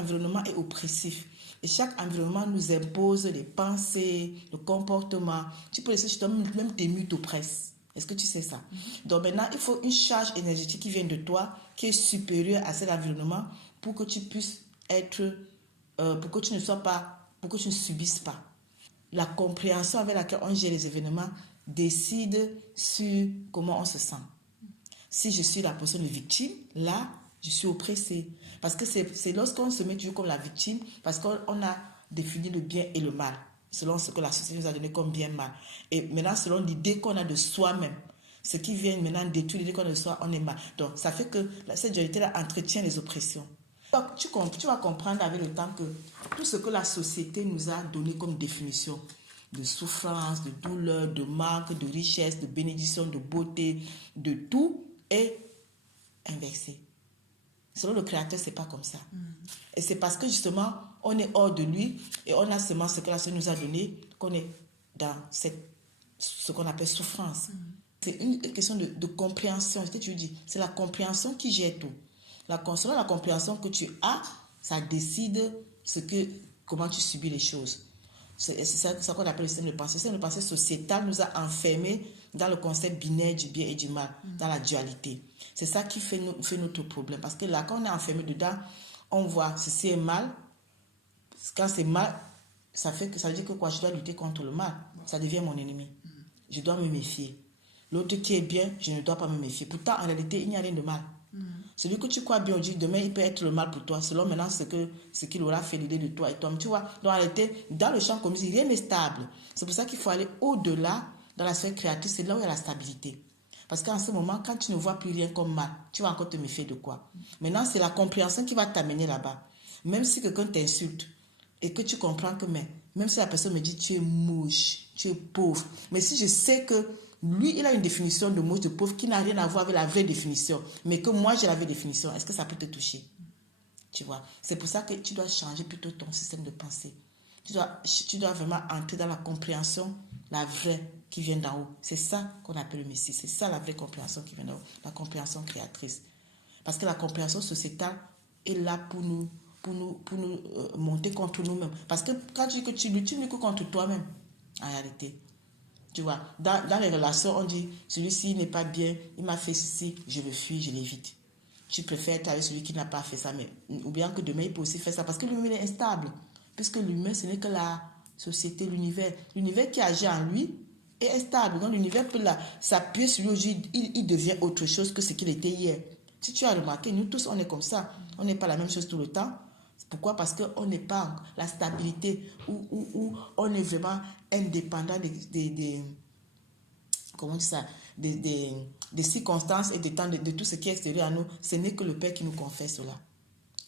environnement est oppressif. Et chaque environnement nous impose des pensées, des comportements. Tu peux laisser même tes murs t'oppressent. Est-ce que tu sais ça? Donc maintenant, il faut une charge énergétique qui vient de toi, qui est supérieure à cet environnement pour que tu puisses être, pour que tu ne subisses pas. La compréhension avec laquelle on gère les événements décide sur comment on se sent. Si je suis la personne de victime, là, je suis oppressée. Parce que c'est lorsqu'on se met toujours comme la victime, parce qu'on a défini le bien et le mal, selon ce que la société nous a donné comme bien et mal. Et maintenant, selon l'idée qu'on a de soi-même, ce qui vient maintenant détruire l'idée qu'on a de soi, on est mal. Donc, ça fait que cette dualité-là entretient les oppressions. Donc, tu vas comprendre avec le temps que tout ce que la société nous a donné comme définition de souffrance, de douleur, de manque, de richesse, de bénédiction, de beauté, de tout est inversé. Selon le Créateur, ce n'est pas comme ça. Et c'est parce que justement, on est hors de lui et on a seulement ce que la société nous a donné qu'on est dans ce qu'on appelle souffrance. C'est une question de compréhension. Ce que tu dis, c'est la compréhension qui gère tout. Selon la compréhension que tu as, ça décide comment tu subis les choses. C'est ça qu'on appelle le système de pensée. Le système de pensée sociétal nous a enfermés dans le concept binaire du bien et du mal, dans la dualité. C'est ça qui fait notre problème. Parce que là, quand on est enfermé dedans, on voit ceci est mal. Quand c'est mal, ça veut dire que quoi, je dois lutter contre le mal. Ça devient mon ennemi. Je dois me méfier. L'autre qui est bien, je ne dois pas me méfier. Pourtant, en réalité, il n'y a rien de mal. Celui que tu crois bien, on dit demain, il peut être le mal pour toi, selon maintenant ce qu'il aura fait l'idée de toi et toi. Mais tu vois, donc en réalité, dans le champ comme si rien n'est stable. C'est pour ça qu'il faut aller au-delà, dans la sphère créatrice, c'est là où il y a la stabilité. Parce qu'en ce moment, quand tu ne vois plus rien comme mal, tu vas encore te méfier de quoi? Maintenant, c'est la compréhension qui va t'amener là-bas. Même si quelqu'un t'insulte et que tu comprends que, même si la personne me dit tu es moche, tu es pauvre, mais si je sais que lui, il a une définition de moche, de pauvre qui n'a rien à voir avec la vraie définition, mais que moi, j'ai la vraie définition, est-ce que ça peut te toucher? Tu vois, c'est pour ça que tu dois changer plutôt ton système de pensée. Tu dois vraiment entrer dans la compréhension, la vraie qui vient d'en haut. C'est ça qu'on appelle le Messie. C'est ça la vraie compréhension qui vient d'en haut, la compréhension créatrice. Parce que la compréhension sociétale est là pour nous monter contre nous-mêmes. Parce que quand tu dis que tu luttes que contre toi-même, en réalité. Tu vois, dans les relations, on dit, celui-ci n'est pas bien, il m'a fait ceci, je le fuis, je l'évite. Tu préfères être avec celui qui n'a pas fait ça, mais ou bien que demain, il peut aussi faire ça, parce que l'humain est instable. Puisque l'humain, ce n'est que la société, l'univers. L'univers qui agit en lui est instable. Donc l'univers peut s'appuyer sur lui, aujourd'hui, il devient autre chose que ce qu'il était hier. Si tu as remarqué, nous tous, on est comme ça. On n'est pas la même chose tout le temps. Pourquoi? Parce qu'on n'est pas la stabilité où on est vraiment indépendant comment dire ça, des circonstances et des temps, de tout ce qui est extérieur à nous. Ce n'est que le Père qui nous confère cela.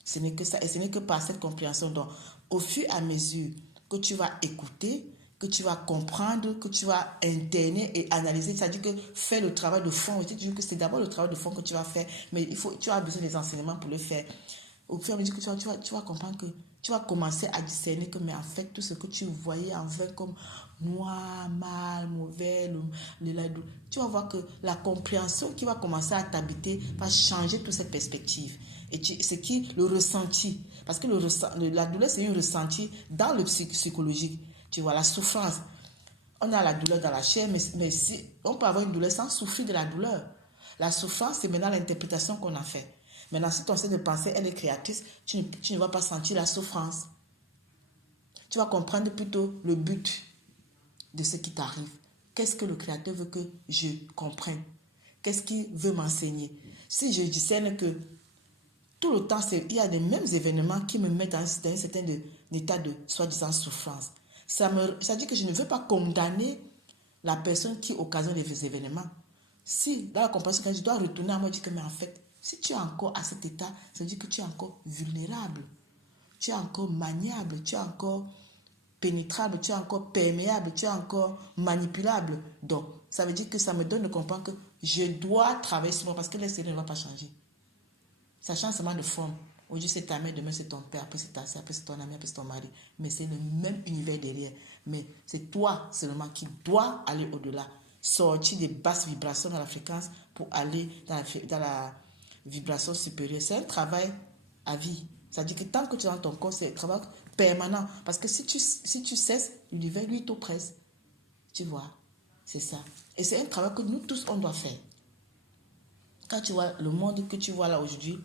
Ce n'est que ça, et ce n'est que par cette compréhension. Donc, au fur et à mesure que tu vas écouter, que tu vas comprendre, que tu vas interner et analyser, c'est-à-dire que fais le travail de fond. Je te dis que c'est d'abord le travail de fond que tu vas faire, mais tu as besoin des enseignements pour le faire. Au fur et à mesure que tu vas comprendre que tu vas commencer à discerner que, mais en fait, tout ce que tu voyais en vrai comme noir, mal, mauvais, tu vas voir que la compréhension qui va commencer à t'habiter va changer toute cette perspective. Et c'est qui le ressenti. Parce que la douleur, c'est un ressenti dans le psychologique. Tu vois, la souffrance. On a la douleur dans la chair, mais on peut avoir une douleur sans souffrir de la douleur. La souffrance, c'est maintenant l'interprétation qu'on a fait. Maintenant, si ton système de pensée, elle est créatrice, tu ne vas pas sentir la souffrance. Tu vas comprendre plutôt le but de ce qui t'arrive. Qu'est-ce que le Créateur veut que je comprenne? Qu'est-ce qu'il veut m'enseigner? Si je discerne que tout le temps, il y a les mêmes événements qui me mettent dans un certain état de soi-disant souffrance. Ça dit que je ne veux pas condamner la personne qui occasionne les événements. Si, dans la compréhension, je dois retourner à moi et dire que, mais en fait, si tu es encore à cet état, ça veut dire que tu es encore vulnérable, tu es encore maniable, tu es encore pénétrable, tu es encore perméable, tu es encore manipulable. Donc, ça veut dire que ça me donne de comprendre que je dois travailler sur moi parce que l'extérieur ne va pas changer. Ça change seulement de forme. Aujourd'hui, c'est ta mère, demain, c'est ton père, après, c'est ta soeur, après, c'est ton ami, après, c'est ton mari. Mais c'est le même univers derrière. Mais c'est toi seulement qui dois aller au-delà. Sortir des basses vibrations dans la fréquence pour aller dans la vibration supérieure. C'est un travail à vie. C'est-à-dire que tant que tu es dans ton corps, c'est un travail permanent. Parce que si tu cesses, l'univers, lui, t'oppresse. Tu vois, c'est ça. Et c'est un travail que nous tous, on doit faire. Quand tu vois le monde que tu vois là aujourd'hui,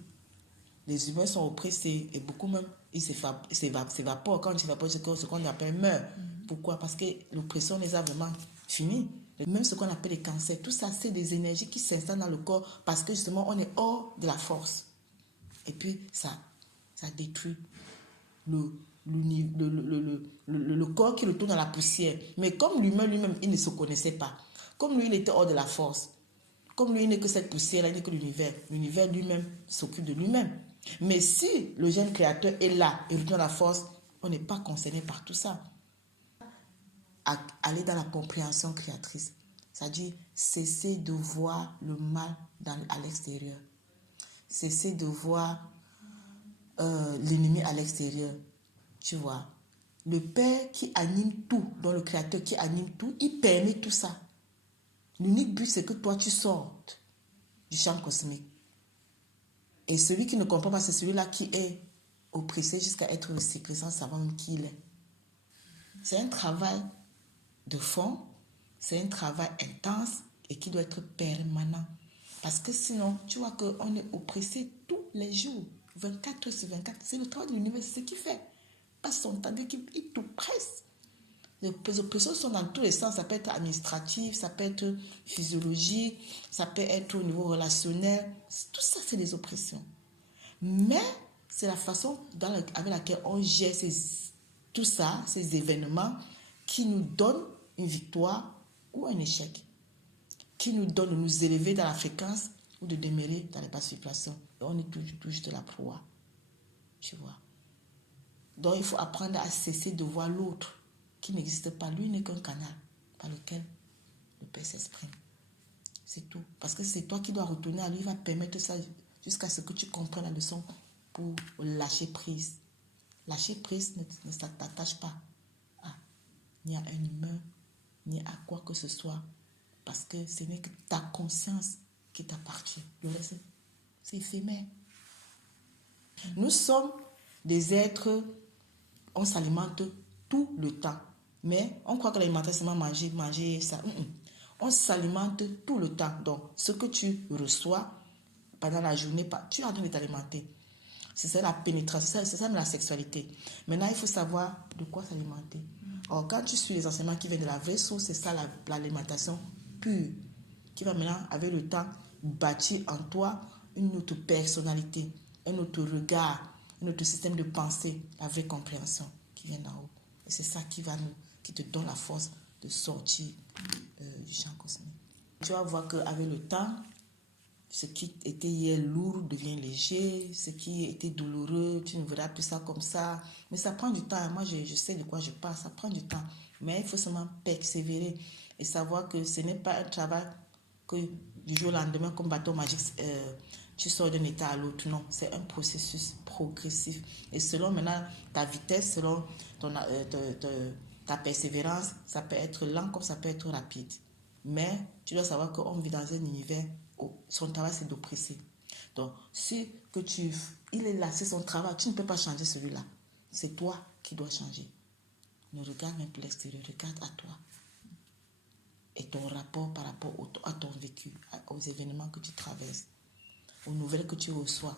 les humains sont oppressés et beaucoup même, ils s'évaporent. Quand ils s'évaporent, ce qu'on appelle meurt. Pourquoi? Parce que l'oppression les a vraiment finis. Même ce qu'on appelle les cancers, tout ça, c'est des énergies qui s'installent dans le corps parce que justement, on est hors de la force. Et puis, ça détruit le corps qui retourne dans la poussière. Mais comme l'humain lui-même, il ne se connaissait pas. Comme lui, il était hors de la force. Comme lui, il n'est que cette poussière-là, il n'est que l'univers. L'univers lui-même s'occupe de lui-même. Mais si le jeune créateur est là et retourne dans la force, on n'est pas concerné par tout ça. Aller dans la compréhension créatrice. C'est-à-dire cesser de voir le mal à l'extérieur. Cesser de voir l'ennemi à l'extérieur. Tu vois. Le Père qui anime tout, dans le Créateur qui anime tout, il permet tout ça. L'unique but, c'est que toi, tu sortes du champ cosmique. Et celui qui ne comprend pas, c'est celui-là qui est oppressé jusqu'à être le secret sans savoir même qui il est. C'est un travail de fond, c'est un travail intense et qui doit être permanent. Parce que sinon, tu vois qu'on est oppressé tous les jours, 24 heures sur 24. C'est le travail de l'univers, c'est ce qu'il fait. Pas son temps, qu'il t'oppresse. Les oppressions sont dans tous les sens. Ça peut être administratif, ça peut être physiologique, ça peut être au niveau relationnel. Tout ça, c'est des oppressions. Mais c'est la façon avec laquelle on gère tout ça, ces événements, qui nous donnent une victoire ou un échec. Qui nous donne de nous élever dans la fréquence ou de demeurer dans les basses vibrations. Et on est tout juste la proie. Tu vois. Donc il faut apprendre à cesser de voir l'autre qui n'existe pas. Lui n'est qu'un canal par lequel le Père s'exprime. C'est tout. Parce que c'est toi qui dois retourner à lui. Il va permettre ça jusqu'à ce que tu comprennes la leçon pour lâcher prise. Lâcher prise ne t'attache pas ni à un humain, ni à quoi que ce soit. Parce que ce n'est que ta conscience qui t'appartient. Le reste, c'est éphémère. Nous sommes des êtres, on s'alimente tout le temps. Mais on croit que l'alimentation, c'est manger ça. On s'alimente tout le temps. Donc, ce que tu reçois pendant la journée, tu as besoin de t'alimenter. C'est ça la pénétration, c'est ça la sexualité. Maintenant, il faut savoir de quoi s'alimenter. Or, quand tu suis les enseignements qui viennent de la vraie source, c'est ça l'alimentation pure, qui va maintenant, avec le temps, bâtir en toi une autre personnalité, un autre regard, un autre système de pensée, la vraie compréhension qui vient d'en haut. Et c'est ça qui te donne la force de sortir du champ cosmique. Tu vas voir qu'avec le temps, ce qui était hier lourd devient léger, ce qui était douloureux, tu ne verras plus ça comme ça. Mais ça prend du temps. Moi, je sais de quoi je parle, ça prend du temps. Mais il faut seulement persévérer et savoir que ce n'est pas un travail que du jour au lendemain, comme bâton magique, tu sors d'un état à l'autre. Non, c'est un processus progressif. Et selon maintenant ta vitesse, selon ta persévérance, ça peut être lent comme ça peut être rapide. Mais tu dois savoir qu'on vit dans un univers où son travail, c'est d'oppresser. Donc, il est là, c'est son travail. Tu ne peux pas changer celui-là. C'est toi qui dois changer. Ne regarde même plus l'extérieur, regarde à toi. Et ton rapport par rapport à ton vécu, aux événements que tu traverses, aux nouvelles que tu reçois.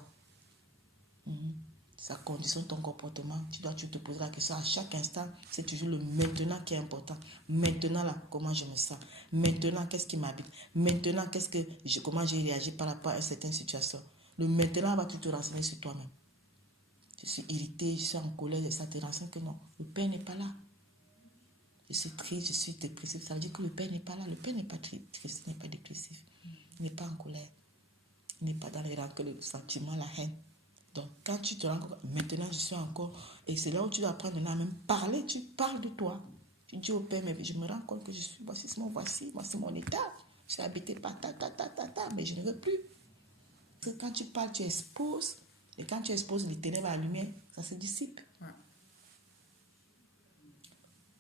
Ça conditionne ton comportement. Tu te poser la question à chaque instant. C'est toujours le maintenant qui est important. Maintenant, là, comment je me sens. Maintenant, qu'est-ce qui m'habite. Maintenant, comment j'ai réagi par rapport à certaines situations. Le maintenant va te renseigner sur toi-même. Je suis irrité, je suis en colère, et ça te renseigne que non, le Père n'est pas là. Je suis triste, je suis dépressif. Ça veut dire que le Père n'est pas là. Le Père n'est pas triste, il n'est pas dépressif. Il n'est pas en colère. Il n'est pas dans les rancœurs, le sentiment, la haine. Donc, quand tu te rends compte, maintenant je suis encore, et c'est là où tu dois apprendre à même parler, tu parles de toi. Tu dis au Père, mais je me rends compte que je suis, voici mon état. Je suis habité par mais je ne veux plus. Parce que quand tu parles, tu exposes, et quand tu exposes les ténèbres à la lumière, ça se dissipe. Ouais.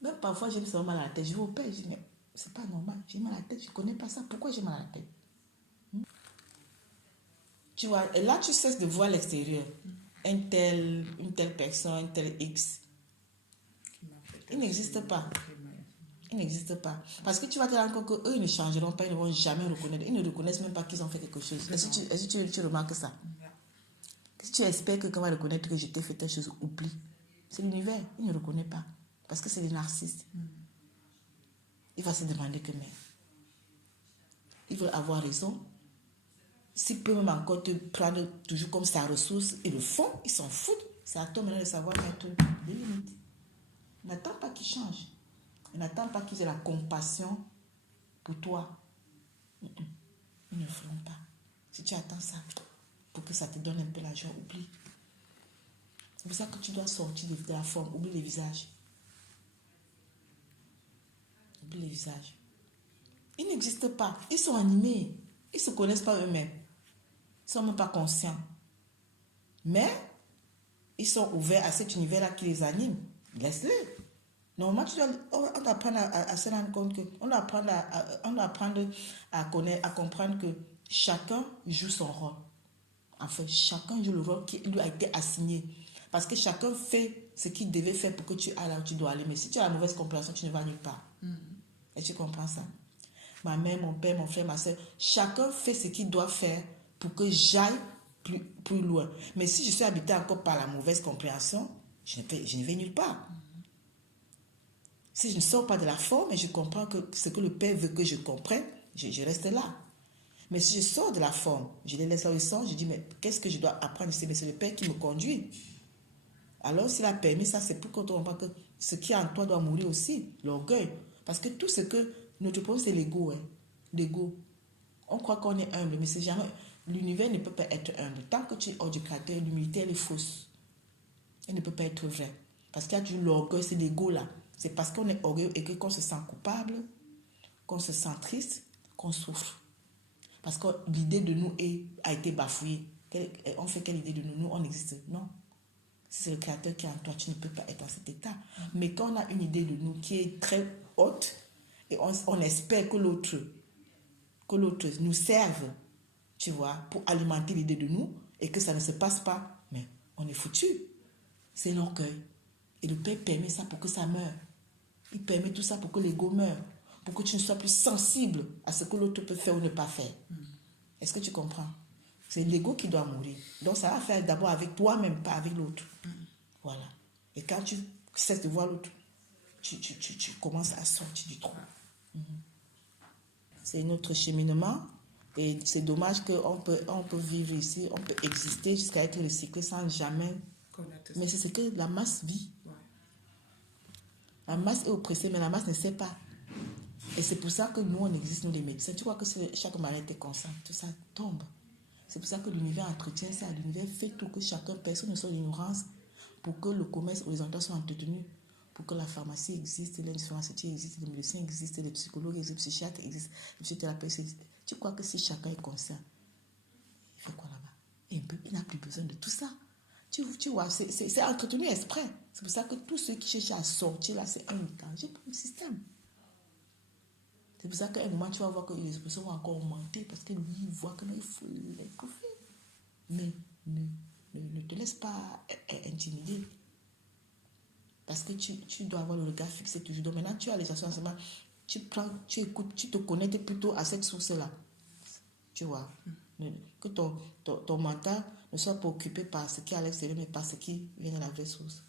Même parfois, j'ai mal à la tête. Je vais au Père, je dis, mais c'est pas normal, j'ai mal à la tête, je ne connais pas ça, pourquoi j'ai mal à la tête? Tu vois, et là, tu cesses de voir l'extérieur. une telle personne, un tel X. Il n'existe pas. Il n'existe pas. Parce que tu vas te rendre compte qu'eux, ils ne changeront pas, ils ne vont jamais reconnaître. Ils ne reconnaissent même pas qu'ils ont fait quelque chose. Est-ce que tu remarques ça? Si tu espères que quand on va reconnaître que je t'ai fait telle chose, oublie. C'est l'univers, il ne reconnaît pas. Parce que c'est des narcissistes. Il va se demander que, mais, il veut avoir raison. S'il peut même encore te prendre toujours comme sa ressource, ils le font, ils s'en foutent. C'est à toi maintenant de savoir mettre des limites. N'attends pas qu'ils changent. N'attends pas qu'ils aient la compassion pour toi. Ils ne le feront pas. Si tu attends ça, pour que ça te donne un peu la joie, oublie. C'est pour ça que tu dois sortir de la forme. Oublie les visages. Oublie les visages. Ils n'existent pas. Ils sont animés. Ils ne se connaissent pas eux-mêmes. Ils ne sont même pas conscients. Mais, ils sont ouverts à cet univers-là qui les anime. Laisse-les. Normalement, on doit apprendre à se rendre compte que, on doit apprendre à connaître, à comprendre que chacun joue son rôle. Enfin, chacun joue le rôle qui lui a été assigné. Parce que chacun fait ce qu'il devait faire pour que tu ailles là où tu dois aller. Mais si tu as la mauvaise compréhension, tu ne vas nulle part. Et tu comprends ça? Ma mère, mon père, mon frère, ma soeur, chacun fait ce qu'il doit faire pour que j'aille plus loin. Mais si je suis habité encore par la mauvaise compréhension, je ne vais nulle part. Si je ne sors pas de la forme et je comprends que ce que le Père veut que je comprenne, je reste là. Mais si je sors de la forme, je les laisse là où ils sont, je dis, mais qu'est-ce que je dois apprendre ici? Mais c'est le Père qui me conduit. Alors, s'il a permis ça, c'est pour qu'on comprenne que ce qui est en toi doit mourir aussi, l'orgueil. Parce que tout ce que notre problème, c'est l'ego. L'ego. On croit qu'on est humble, mais c'est jamais. L'univers ne peut pas être humble. Tant que tu es hors du caractère, l'humilité, elle est fausse. Elle ne peut pas être vraie. Parce qu'il y a toujours l'orgueil, c'est l'ego là. C'est parce qu'on est orgueilleux et qu'on se sent coupable, qu'on se sent triste, qu'on souffre. Parce que l'idée de nous a été bafouillée. On fait quelle idée de nous? Nous, on existe. Non. Si c'est le créateur qui est en toi, tu ne peux pas être dans cet état. Mais quand on a une idée de nous qui est très haute, et on espère que l'autre nous serve, tu vois, pour alimenter l'idée de nous, et que ça ne se passe pas, mais on est foutu. C'est l'orgueil. Et le Père permet ça pour que ça meure. Il permet tout ça pour que l'ego meure. Pour que tu ne sois plus sensible à ce que l'autre peut faire ou ne pas faire. Est-ce que tu comprends? C'est l'ego qui doit mourir. Donc ça va faire d'abord avec toi-même, pas avec l'autre. Voilà. Et quand tu cesses de voir l'autre, tu commences à sortir du trou. C'est notre cheminement. Et c'est dommage qu'on peut vivre ici, on peut exister jusqu'à être recyclé sans jamais. Mais c'est ce que la masse vit. La masse est oppressée, mais la masse ne sait pas. Et c'est pour ça que nous, on existe, nous les médecins. Tu vois que chaque maladie est consciente, tout ça tombe. C'est pour ça que l'univers entretient ça. L'univers fait tout que chacun, personne ne soit l'ignorance, pour que le commerce horizontal soit entretenu, pour que la pharmacie existe, l'industrie pharmaceutique existe, les médecins existent, les psychologues existent, les psychiatres existent, les psychothérapeutes existent. Tu crois que si chacun est conscient, il fait quoi là-bas? Il n'a plus besoin de tout ça. Tu vois, c'est entretenu exprès. C'est pour ça que tous ceux qui cherchent à sortir là, c'est un danger pour le système. C'est pour ça qu'à un moment, tu vas voir que les expressions vont encore augmenter parce que lui, il voit qu'il faut les profits. Mais ne te laisse pas intimider. Parce que tu dois avoir le regard fixé toujours. Donc maintenant, tu as les assurances, tu écoutes, tu te connectes plutôt à cette source-là. Tu vois. Que ton mental ne soit pas occupé par ce qui est à l'extérieur, mais par ce qui vient de la vraie source.